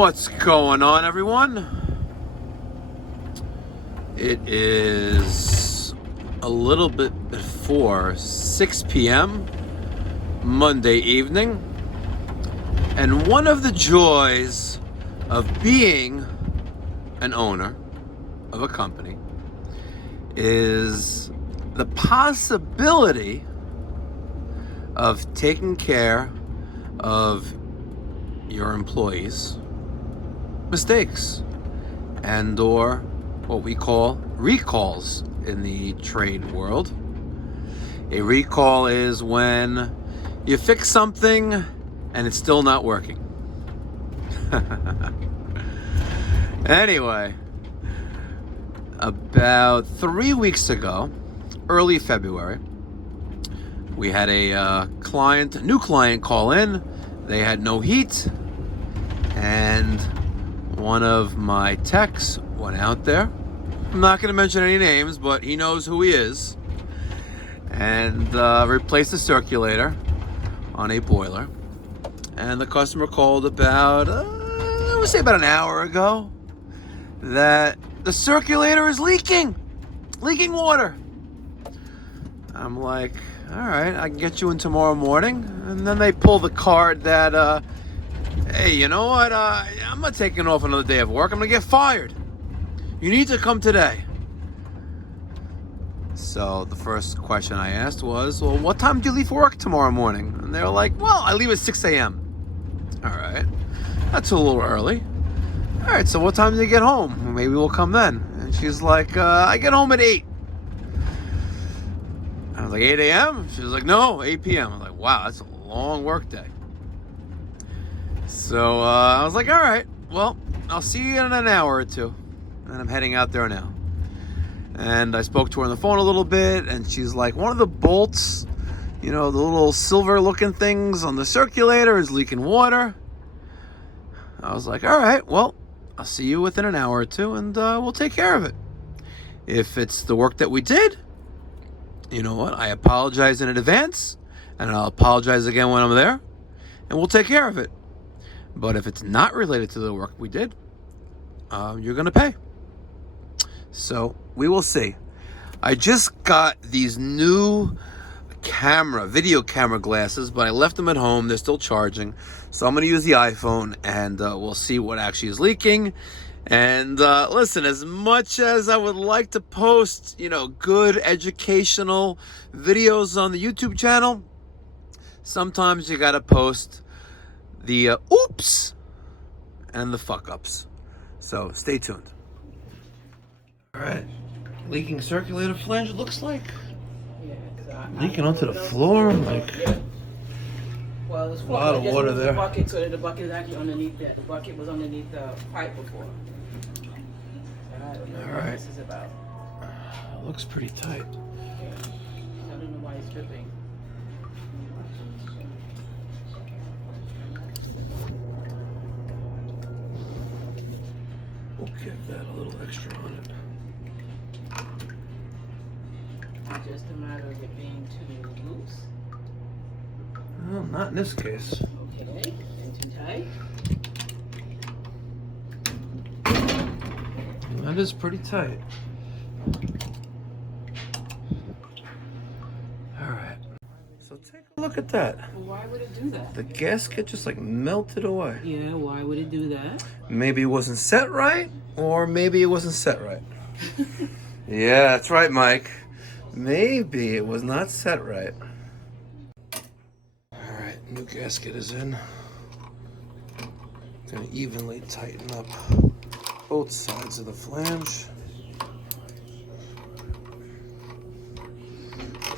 What's going on, everyone? It is a little bit before 6 p.m. Monday evening, and one of the joys of being an owner of a company is the possibility of taking care of your employees' mistakes and or what we call recalls in the trade world. A recall is when you fix something and it's still not working. Anyway, about 3 weeks ago, early February, we had a new client call in. They had no heat, and one of my techs went out there. I'm not going to mention any names, but he knows who he is, and replaced the circulator on a boiler. And the customer called about, I would say about an hour ago, that the circulator is leaking water. I'm like, all right, I can get you in tomorrow morning. And then they pull the card that, hey, you know what? I'm not taking off another day of work. I'm going to get fired. You need to come today. So the first question I asked was, well, what time do you leave for work tomorrow morning? And they were like, well, I leave at 6 a.m. All right. That's a little early. All right, so what time do you get home? Maybe we'll come then. And she's like, I get home at 8. I was like, 8 a.m.? She was like, no, 8 p.m. I was like, wow, that's a long work day. So I was like, all right, well, I'll see you in an hour or two. And I'm heading out there now. And I spoke to her on the phone a little bit, and she's like, one of the bolts, you know, the little silver looking things on the circulator is leaking water. I was like, all right, well, I'll see you within an hour or two, and we'll take care of it. If it's the work that we did, you know what? I apologize in advance, and I'll apologize again when I'm there, and we'll take care of it. But if it's not related to the work we did, you're going to pay. So we will see. I just got these new video camera glasses, but I left them at home. They're still charging. So I'm going to use the iPhone, and we'll see what actually is leaking. And listen, as much as I would like to post, you know, good educational videos on the YouTube channel, sometimes you got to post the oops and the fuck ups. So stay tuned. All right, leaking circulator flange, looks like. Yeah, leaking onto the floor, like. Well, it was a lot of water there. The bucket, so the bucket is actually underneath that. The bucket was underneath the pipe before. I don't know what this is about. Looks pretty tight. Yeah. I don't know why it's dripping. We'll give that a little extra on it. It's just a matter of it being too loose. Well, not in this case. Okay, and too tight. That is pretty tight. All right. So take a look at that. Well, why would it do that? The gasket just like melted away. Yeah, why would it do that? Maybe it wasn't set right, or maybe it wasn't set right. Yeah, that's right, Mike. Maybe it was not set right. All right, new gasket is in. Gonna evenly tighten up both sides of the flange.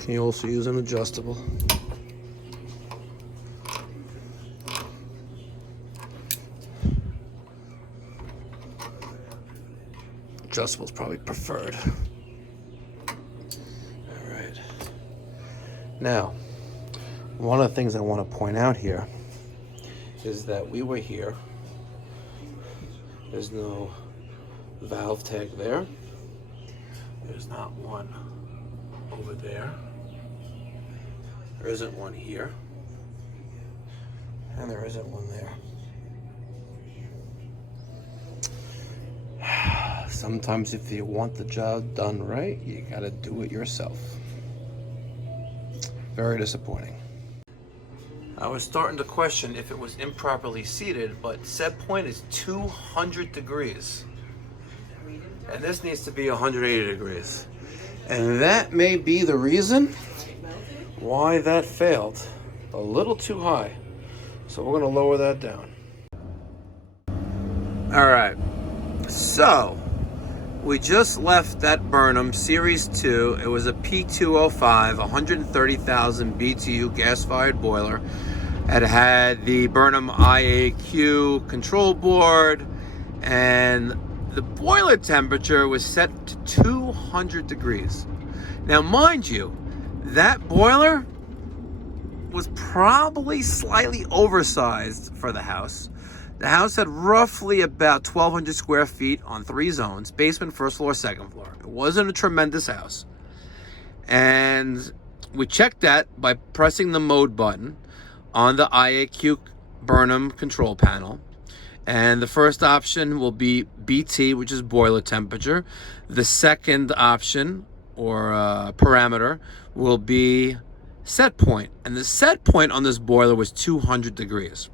Can you also use an adjustable? Adjustable is probably preferred. All right. Now, one of the things I want to point out here is that we were here. There's no valve tag there. There's not one over there. There isn't one here. And there isn't one there. Sometimes if you want the job done right, you gotta do it yourself. Very disappointing. I was starting to question if it was improperly seated, but set point is 200 degrees. And this needs to be 180 degrees. And that may be the reason why that failed. A little too high. So we're gonna lower that down. All right, so we just left that Burnham Series 2. It was a P205, 130,000 BTU gas-fired boiler. It had the Burnham IAQ control board, and the boiler temperature was set to 200 degrees. Now, mind you, that boiler was probably slightly oversized for the house. The house had roughly about 1,200 square feet on 3 zones, basement, first floor, second floor. It wasn't a tremendous house. And we checked that by pressing the mode button on the IAQ Burnham control panel. And the first option will be BT, which is boiler temperature. The second option, or parameter, will be set point. And the set point on this boiler was 200 degrees.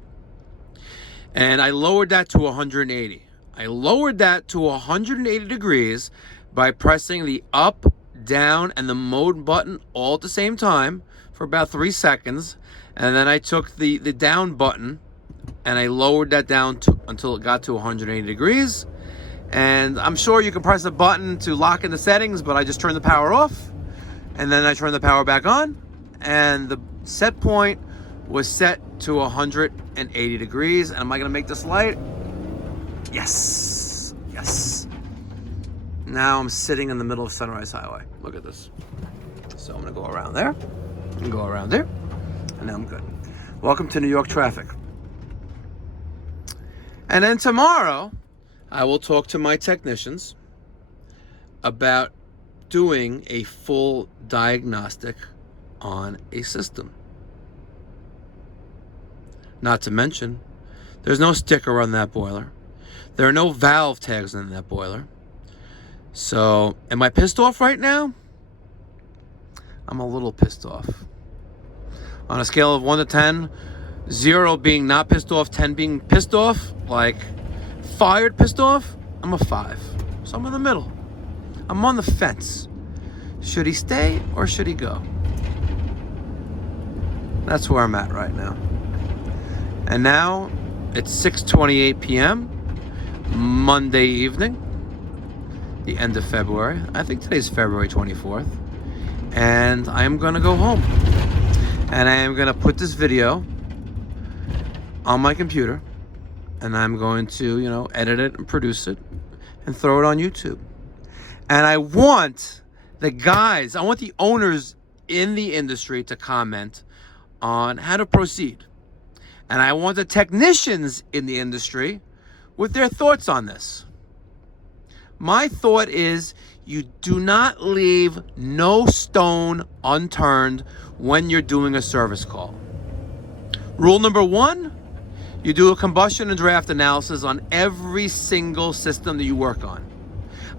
And I lowered that to 180. I lowered that to 180 degrees by pressing the up, down, and the mode button all at the same time for about 3 seconds. And then I took the down button and I lowered that down until it got to 180 degrees. And I'm sure you can press a button to lock in the settings, but I just turned the power off. And then I turned the power back on. And the set point was set to 180 degrees. And am I gonna make this light? Yes, yes. Now I'm sitting in the middle of Sunrise Highway. Look at this. So I'm gonna go around there, and go around there, and now I'm good. Welcome to New York traffic. And then tomorrow, I will talk to my technicians about doing a full diagnostic on a system. Not to mention, there's no sticker on that boiler. There are no valve tags in that boiler. So, am I pissed off right now? I'm a little pissed off. On a scale of 1 to 10, 0 being not pissed off, 10 being pissed off, like fired pissed off, I'm a 5. So I'm in the middle. I'm on the fence. Should he stay or should he go? That's where I'm at right now. And now it's 6:28 p.m. Monday evening, the end of February. I think today's February 24th. And I am going to go home. And I am going to put this video on my computer. And I'm going to, edit it and produce it and throw it on YouTube. And I want the owners in the industry to comment on how to proceed. And I want the technicians in the industry with their thoughts on this. My thought is you do not leave no stone unturned when you're doing a service call. Rule number 1, you do a combustion and draft analysis on every single system that you work on.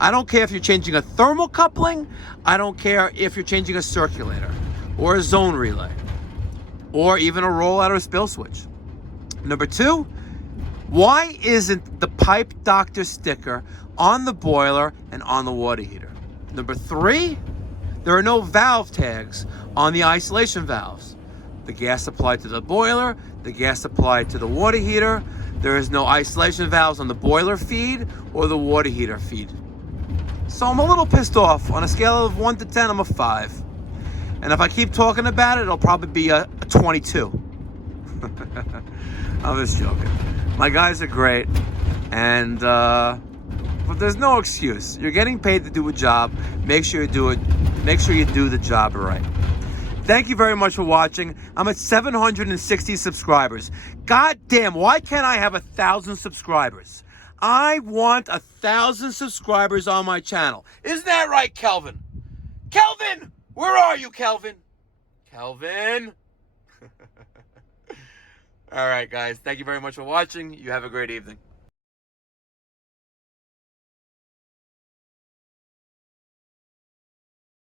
I don't care if you're changing a thermal coupling. I don't care if you're changing a circulator or a zone relay or even a rollout or a spill switch. Number 2, why isn't the pipe doctor sticker on the boiler and on the water heater? Number 3, there are no valve tags on the isolation valves. The gas supplied to the boiler, the gas supplied to the water heater. There is no isolation valves on the boiler feed or the water heater feed. So I'm a little pissed off. On a scale of 1 to 10, I'm a 5. And if I keep talking about it, it'll probably be a 22. I'm just joking. My guys are great, and but there's no excuse. You're getting paid to do a job. Make sure you do it. Make sure you do the job right. Thank you very much for watching. I'm at 760 subscribers. God damn, why can't I have 1,000 subscribers? I want 1,000 subscribers on my channel. Isn't that right, Kelvin? Kelvin! Where are you, Kelvin? Kelvin! All right, guys. Thank you very much for watching. You have a great evening.